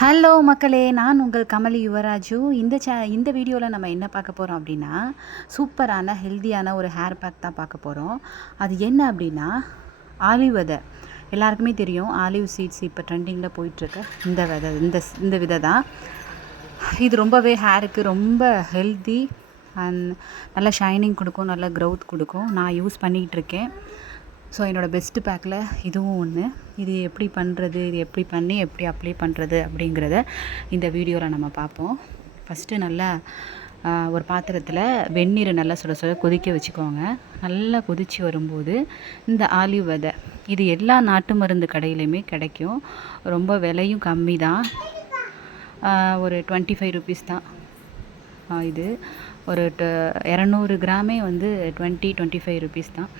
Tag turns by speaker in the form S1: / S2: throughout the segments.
S1: Hello மக்களே நான் உங்கள் கமலி யுவராஜு. இந்த சே இந்த வீடியோவில் நம்ம என்ன பார்க்க போகிறோம் அப்படின்னா சூப்பரான ஹெல்த்தியான ஒரு ஹேர் பேக் தான் பார்க்க போகிறோம் அது என்ன அப்படின்னா ஆலிவ் விதை. எல்லாருக்குமே தெரியும் ஆலிவ் சீட்ஸ் இப்போ ட்ரெண்டிங்கில் போயிட்டுருக்கு. இந்த விதை இந்த ஸ்- இந்த விதை தான். இது ரொம்பவே ஹேருக்கு ரொம்ப ஹெல்த்தி அண்ட் நல்ல ஷைனிங் கொடுக்கும் நல்ல க்ரௌத் கொடுக்கும். நான் யூஸ் பண்ணிகிட்ருக்கேன் இருக்கேன். ஸோ என்னோடய பெஸ்ட்டு பேக்கில் இதுவும் ஒன்று இது எப்படி பண்ணுறது இது எப்படி பண்ணி எப்படி அப்ளை பண்ணுறது அப்படிங்கிறத இந்த வீடியோவில் நம்ம பார்ப்போம். ஃபஸ்ட்டு நல்லா ஒரு பாத்திரத்தில் வெந்நீரை நல்லா சுட சுட கொதிக்க வச்சுக்கோங்க. நல்லா கொதித்து வரும்போது இந்த ஆலிவ் விதை இது எல்லா நாட்டு மருந்து கடையிலையுமே கிடைக்கும். ரொம்ப விலையும் கம்மி தான் ஒரு டுவெண்ட்டி ஃபைவ் ருபீஸ் தான் இது. ஒரு ட இரநூறு கிராமே வந்து டுவெண்ட்டி டுவெண்ட்டி ஃபைவ் ருபீஸ் தான்.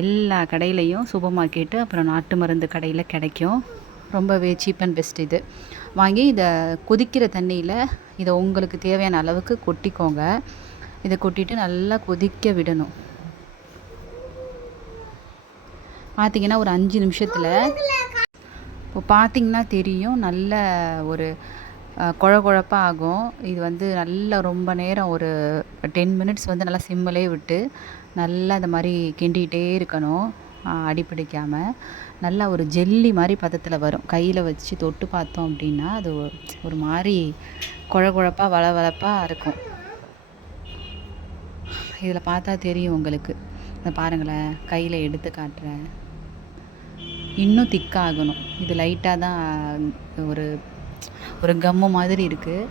S1: எல்லா கடையிலையும் சூப்பர் மார்க்கெட்டு அப்புறம் நாட்டு மருந்து கடையில் கிடைக்கும். ரொம்பவே சீப் அண்ட் பெஸ்ட் இது. வாங்கி இதை கொதிக்கிற தண்ணியில் இதை உங்களுக்கு தேவையான அளவுக்கு கொட்டிக்கோங்க. இதை கொட்டிட்டு நல்லா கொதிக்க விடணும். பார்த்தீங்கன்னா ஒரு அஞ்சு நிமிஷத்தில் இப்போ பார்த்தீங்கன்னா தெரியும் நல்ல ஒரு குழ குழப்பா ஆகும். இது வந்து நல்லா ரொம்ப நேரம் ஒரு டென் மினிட்ஸ் வந்து நல்லா சிம்மிலே விட்டு நல்லா இந்த மாதிரி கிண்டிகிட்டே இருக்கணும். அஹ், அடி பிடிக்காமல் நல்லா ஒரு ஜெல்லி மாதிரி பதத்தில் வரும். கையில் வச்சு தொட்டு பார்த்தோம் அப்படின்னா அது ஒரு- ஒரு மாதிரி குழ குழப்பா வளவளப்பாக இருக்கும். இதில் பார்த்தா தெரியும் உங்களுக்கு. இதை பாருங்களேன். கையில் எடுத்து காட்டுறேன். இன்னும் திக்காகணும். இது லைட்டாக தான் ஒரு ஒரு கம்மு மாதிரி இருக்குது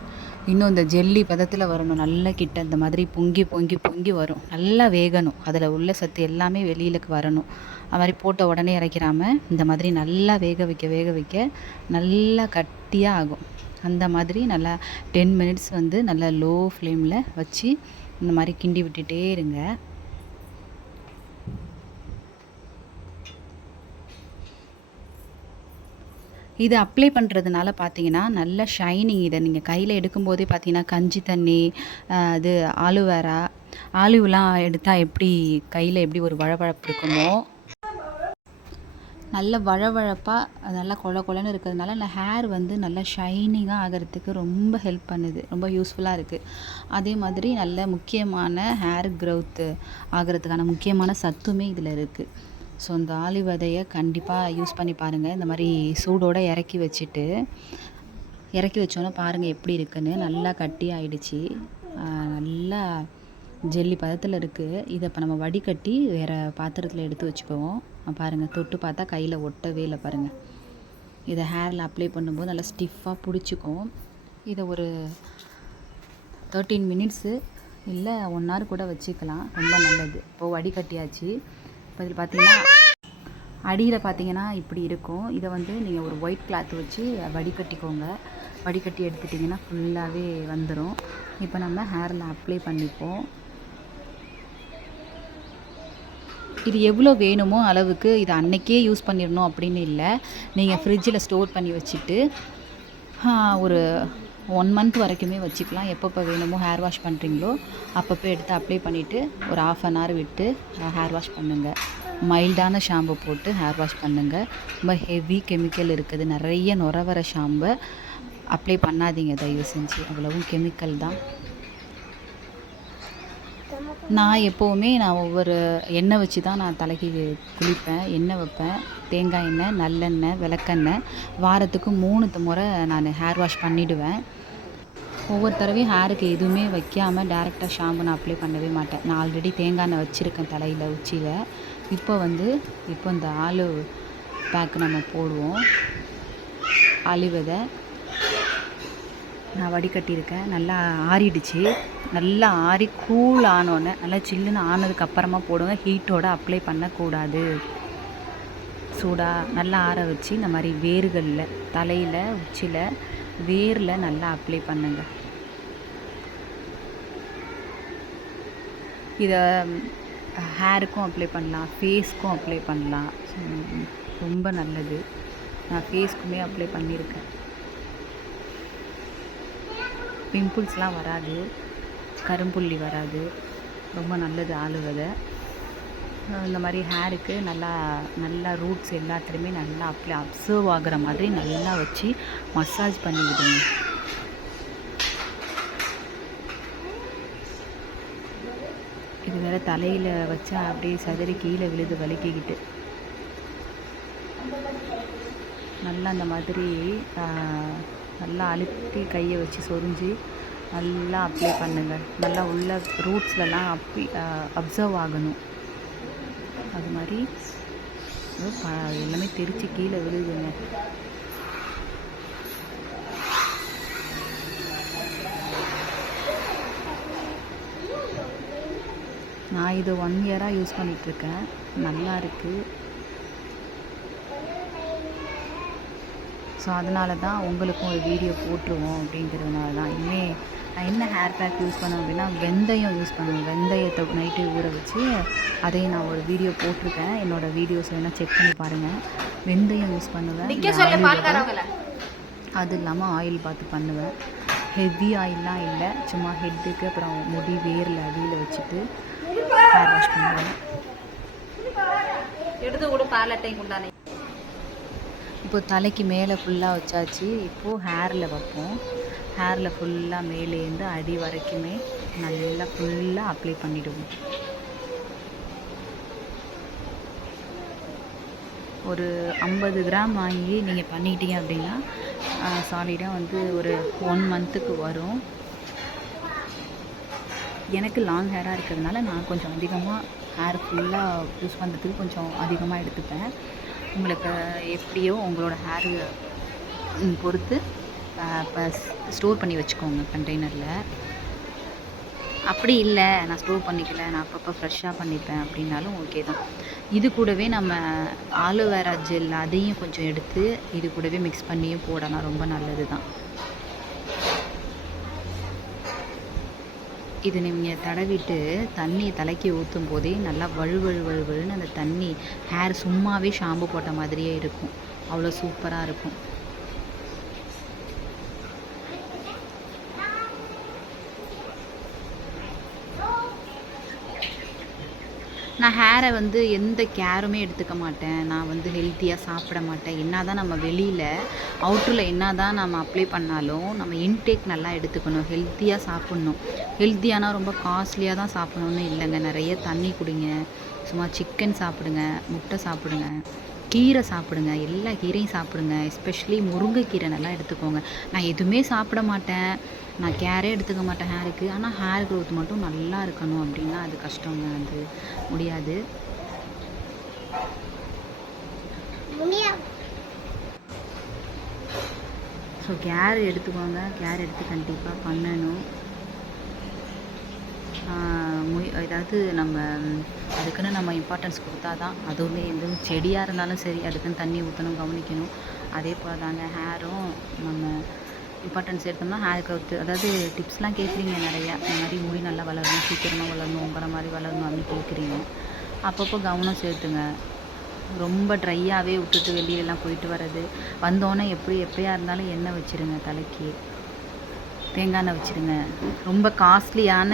S1: இன்னும் இந்த ஜெல்லி பதத்தில் வரணும். நல்ல கிட்ட இந்த மாதிரி பொங்கி பொங்கி பொங்கி வரும். நல்லா வேகணும். அதில் உள்ள சத்து எல்லாமே வெளியிலக்கு வரணும். அது மாதிரி போட்ட உடனே இறக்கிறாமல் இந்த மாதிரி நல்லா வேக வைக்க வேக வைக்க நல்லா கட்டியாக ஆகும். அந்த மாதிரி நல்லா டென் மினிட்ஸ் வந்து நல்லா லோ ஃப்ளேமில் வச்சு இந்த மாதிரி கிண்டி விட்டுட்டே இருங்க. இது அப்ளை பண்ணுறதுனால பார்த்தீங்கன்னா நல்ல ஷைனிங் இதை நீங்கள் கையில் எடுக்கும்போதே பார்த்தீங்கன்னா கஞ்சி தண்ணி இது ஆலுவேரா ஆலிவ்லாம் எடுத்தால் எப்படி கையில் எப்படி ஒரு வழவழப்பு இருக்குமோ? நல்ல வழவழப்பாக நல்லா கொழ கொழன்னு இருக்கிறதுனால இந்த ஹேர் வந்து நல்லா ஷைனிங்காக ஆகிறதுக்கு ரொம்ப ஹெல்ப் பண்ணுது. ரொம்ப யூஸ்ஃபுல்லாக இருக்குது அதே மாதிரி நல்ல முக்கியமான ஹேர் க்ரௌத்து ஆகிறதுக்கான முக்கியமான சத்துமே இதில் இருக்குது ஸோ இந்த ஆலிவ் விதையை கண்டிப்பாக யூஸ் பண்ணி பாருங்கள் இந்த மாதிரி சூடோடு இறக்கி வச்சுட்டு இறக்கி வச்சோன்னே பாருங்கள் எப்படி இருக்குன்னு. நல்லா கட்டி ஆயிடுச்சு. நல்லா ஜெல்லி பதத்தில் இருக்குது இதை இப்போ நம்ம வடிகட்டி வேறு பாத்திரத்தில் எடுத்து வச்சுக்குவோம். பாருங்கள் தொட்டு பார்த்தா கையில் ஒட்டவே இல்லை பாருங்கள் இதை ஹேரில் அப்ளை பண்ணும்போது நல்லா ஸ்டிஃபாக பிடிச்சிக்கும். இதை ஒரு தேர்ட்டீன் மினிட்ஸு இல்லை ஒன் ஹவர் கூட வச்சுக்கலாம். ரொம்ப நல்லது. இப்போது வடிகட்டியாச்சு. இப்போ இதில் பார்த்தீங்கன்னா அடியில் பார்த்தீங்கன்னா இப்படி இருக்கும். இதை வந்து நீங்கள் ஒரு ஒயிட் கிளாத் வச்சு வடிகட்டிக்கோங்க. வடிகட்டி எடுத்துட்டிங்கன்னா ஃபுல்லாகவே வந்துடும் இப்போ நம்ம ஹேரில் அப்ளை பண்ணிப்போம். இது எவ்வளோ வேணுமோ அளவுக்கு இது அன்னைக்கே யூஸ் பண்ணிடணும் அப்படின்னு இல்லை. நீங்கள் ஃப்ரிட்ஜில் ஸ்டோர் பண்ணி வச்சுட்டு ஒரு ஒன் மந்த் வரைக்குமே வச்சுக்கலாம். எப்பப்போ வேணுமோ ஹேர் வாஷ் பண்ணுறீங்களோ அப்பப்போ எடுத்து அப்ளை பண்ணிவிட்டு ஒரு ஆஃப் அன் ஹவர் விட்டு ஹேர் வாஷ் பண்ணுங்கள் மைல்டான ஷாம்பு போட்டு ஹேர் வாஷ் பண்ணுங்கள் ரொம்ப ஹெவி கெமிக்கல் இருக்குது. நிறைய நுர வர ஷாம்பை அப்ளை பண்ணாதீங்க. தயவு செஞ்சு. அவ்வளவும் கெமிக்கல் தான். நான் எப்போவுமே நான் ஒவ்வொரு எண்ணெய் வச்சு தான் நான் தலைக்கு குளிப்பேன் எண்ணெய் வைப்பேன். தேங்காய் எண்ணெய் நல்லெண்ணெய் விளக்கெண்ணெய். வாரத்துக்கு மூணு முறை நான் ஹேர் வாஷ் பண்ணிவிடுவேன் ஒவ்வொரு தடவையும் ஹேருக்கு எதுவுமே வைக்காமல் டேரெக்டாக ஷாம்பு நான் அப்ளை பண்ணவே மாட்டேன். நான் ஆல்ரெடி தேங்காய் எண்ணெய் வச்சுருக்கேன் தலையில் உச்சியில். இப்போ வந்து இப்போ இந்த ஆலு பேக் நம்ம போடுவோம். ஆலிவ் விதை. நான் வடிகட்டியிருக்கேன். நல்லா ஆறிடுச்சு. நல்லா ஆறி கூல் ஆனோடனே நல்லா சில்லுன்னு ஆனதுக்கப்புறமா போடுவேன். போடுங்க ஹீட்டோட அப்ளை பண்ணக்கூடாது. சூடாக நல்லா ஆற வச்சு இந்த மாதிரி வேர்களில் தலையில் உச்சியில் வேரில் நல்லா அப்ளை பண்ணுங்கள் இதை ஹேருக்கும் அப்ளை பண்ணலாம் ஃபேஸ்க்கும் அப்ளை பண்ணலாம். ரொம்ப நல்லது. நான் ஃபேஸ்க்குமே அப்ளை பண்ணியிருக்கேன் பிம்பிள்ஸ்லாம் வராது. கரும்புள்ளி வராது. ரொம்ப நல்லது ஆளுவதை இந்த மாதிரி ஹேருக்கு நல்லா நல்லா ரூட்ஸ் எல்லாத்துலேயுமே நல்லா அப்ளை அப்சர்வ் ஆகிற மாதிரி நல்லா வச்சு மசாஜ் பண்ணி விடுங்க இது வேற தலையில் வச்சா அப்படியே சதுரி கீழே விழுது வலிக்கிக்கிட்டு. நல்லா அந்த மாதிரி நல்லா அழுத்தி கையை வச்சு சொரிஞ்சு நல்லா அப்ளை பண்ணுங்கள் நல்லா உள்ள ரூட்ஸ்லலாம் அப்பி அப்சர்வ் ஆகணும். அது மாதிரி ப- எல்லாமே தெரித்து கீழே விழுதுங்க. நான் இதை ஒன் இயராக யூஸ் பண்ணிகிட்ருக்கேன் நல்லா இருக்குது ஸோ அதனால தான் உங்களுக்கும் ஒரு வீடியோ போட்டுருவோம் அப்படிங்கிறதுனால தான் இனிமேல் என்ன ஹேர் பேக் யூஸ் பண்ணுவேன் அப்படின்னா வெந்தயம் யூஸ் பண்ணுவேன் வெந்தயத்தை நைட்டு ஊற வச்சு அதையும் நான் ஒரு வீடியோ போட்டிருக்கேன். என்னோடய வீடியோஸ் வேணால் செக் பண்ணி பாருங்கள் வெந்தயம் யூஸ் பண்ணுவேன். அது இல்லாமல் ஆயில் பார்த்து பண்ணுவேன். ஹெவி ஆயிலெலாம் இல்லை. சும்மா ஹெட்டுக்கு அப்புறம் முடி வேரில் அடியில் வச்சுட்டு ஹேர் வாஷ் பண்ணுவேன்.
S2: எடுத்து கூட பாலட்டையும் கொண்டானே
S1: இப்போ தலைக்கு மேலே ஃபுல்லாக வச்சாச்சு. இப்போது ஹேரில் வைப்போம். ஹேரில் ஃபுல்லாக மேலேருந்து அடி வரைக்குமே நல்லா ஃபுல்லாக அப்ளை பண்ணிவிடுவோம் ஒரு ஐம்பது கிராம் வாங்கி நீங்கள் பண்ணிட்டீங்க அப்படின்னா சாலிடாக வந்து ஒரு ஒன் மந்த்துக்கு வரும். எனக்கு லாங் ஹேராக இருக்கிறதுனால நான் கொஞ்சம் அதிகமாக ஹேர் ஃபுல்லாக யூஸ் பண்ணுறதுக்கு கொஞ்சம் அதிகமாக எடுத்துப்பேன். உங்களுக்கு எப்படியோ உங்களோட ஹேரு பொறுத்து ஸ்டோர் பண்ணி வச்சுக்கோங்க கண்டெய்னரில். அப்படி இல்லை நான் ஸ்டோர் பண்ணிக்கல நான் அப்பப்போ ஃப்ரெஷ்ஷாக பண்ணிப்பேன் அப்படின்னாலும் ஓகே தான். இது கூடவே நம்ம ஆலோவேரா ஜெல் அதையும் கொஞ்சம் எடுத்து இது கூடவே மிக்ஸ் பண்ணியும் போடலாம் ரொம்ப நல்லது தான். இது நீங்கள் தடவிட்டு தண்ணி தலைக்கு ஊற்றும் போதே நல்லா வழு வழு வழு வழுன்னு அந்த தண்ணி ஹேர் சும்மாவே ஷாம்பு போட்ட மாதிரியே இருக்கும். அவ்வளோ சூப்பராக இருக்கும். நான் ஹேரை வந்து எந்த கேருமே எடுத்துக்க மாட்டேன். நான் வந்து ஹெல்த்தியாக சாப்பிட மாட்டேன். என்ன தான் நம்ம வெளியில் அவுட்டரில் என்ன தான் நம்ம அப்ளை பண்ணாலும் நம்ம இன்டேக் நல்லா எடுத்துக்கணும். ஹெல்த்தியாக சாப்பிட்ணும். ஹெல்த்தியானா ரொம்ப காஸ்ட்லியாக தான் சாப்பிடணும்னு இல்லைங்க. நிறைய தண்ணி குடிங்க. சும்மா சிக்கன் சாப்பிடுங்க முட்டை சாப்பிடுங்க கீரை சாப்பிடுங்க எல்லா கீரையும் சாப்பிடுங்க. எஸ்பெஷலி முருங்கைக்கீரை நல்லா எடுத்துக்கோங்க. நான் எதுவுமே சாப்பிட மாட்டேன். நான் கேரே எடுத்துக்க மாட்டேன் ஹேருக்கு ஆனால் ஹேர் growth மட்டும் நல்லா இருக்கணும் அப்படின்னா அது கஷ்டங்க அது முடியாது. ஸோ கேர் எடுத்துக்கோங்க. கேர் எடுத்து கண்டிப்பாக பண்ணணும். ஏதாவது நம்ம அதுக்குன்னு நம்ம இம்பார்ட்டன்ஸ் கொடுத்தா தான் அதுவுமே எதுவும் செடியாக இருந்தாலும் சரி அதுக்குன்னு தண்ணி ஊற்றணும் கவனிக்கணும். அதே போல் தாங்க ஹேரும் நம்ம இம்பார்ட்டன்ஸ் எடுத்தோம்னா ஹேர் growth அதாவது டிப்ஸ்லாம் கேட்குறீங்க நிறையா. இந்த மாதிரி முடி நல்லா வளரணும் சீக்கிரமாக வளரணுங்கிற மாதிரி வளரணும் அப்படின்னு கேட்குறீங்க அப்பப்போ கவனம் செலுத்துங்க. ரொம்ப ட்ரையாகவே விட்டுட்டு வெளியிலலாம் போயிட்டு வர்றது. வந்தோடனே எப்படி எப்படியா இருந்தாலும் எண்ணெய் வச்சிருங்க தலைக்கு. தேங்காய் எண்ணெய் வச்சுருங்க. ரொம்ப காஸ்ட்லியான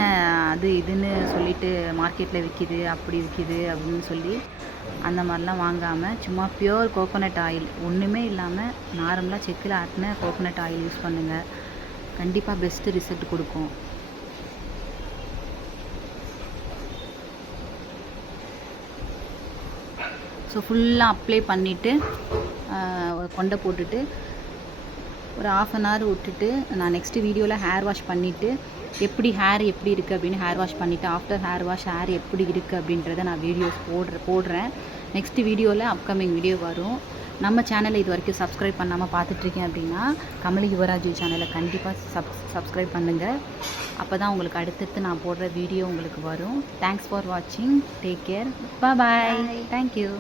S1: அது இதுன்னு சொல்லிட்டு மார்க்கெட்டில் விற்கிது அப்படி விற்கிது அப்படின்னு சொல்லி அந்த மாதிரிலாம் வாங்காமல் சும்மா பியோர் கோகோனட் ஆயில் ஒன்றுமே இல்லாமல் நார்மலாக செக்கில் ஆட்டின கோகோனட் ஆயில் யூஸ் பண்ணுங்கள் கண்டிப்பாக பெஸ்ட்டு ரிசல்ட் கொடுக்கும். ஸோ ஃபுல்லாக அப்ளை பண்ணிவிட்டு கொண்டை போட்டுட்டு ஒரு ஆஃப் அன் ஹவர் விட்டுட்டு நான் நெக்ஸ்ட்டு வீடியோவில் ஹேர் வாஷ் பண்ணிவிட்டு எப்படி ஹேர் எப்படி இருக்குது அப்படின்னு ஹேர் வாஷ் பண்ணிவிட்டு ஆஃப்டர் ஹேர் வாஷ் ஹேர் எப்படி இருக்குது அப்படின்றத நான் வீடியோஸ் போடுற போடுறேன். நெக்ஸ்ட் வீடியோவில் அப்கமிங் வீடியோ வரும். நம்ம சேனலை இது வரைக்கும் சப்ஸ்கிரைப் பண்ணாமல் பார்த்துட்ருக்கேன் அப்படின்னா கமலி யுவராஜ் சேனலை கண்டிப்பாக சப் சப்ஸ்கிரைப் பண்ணுங்கள் அப்போ தான் உங்களுக்கு அடுத்தடுத்து நான் போடுற வீடியோ உங்களுக்கு வரும். தேங்க்ஸ் ஃபார் வாட்சிங் take care bye thank you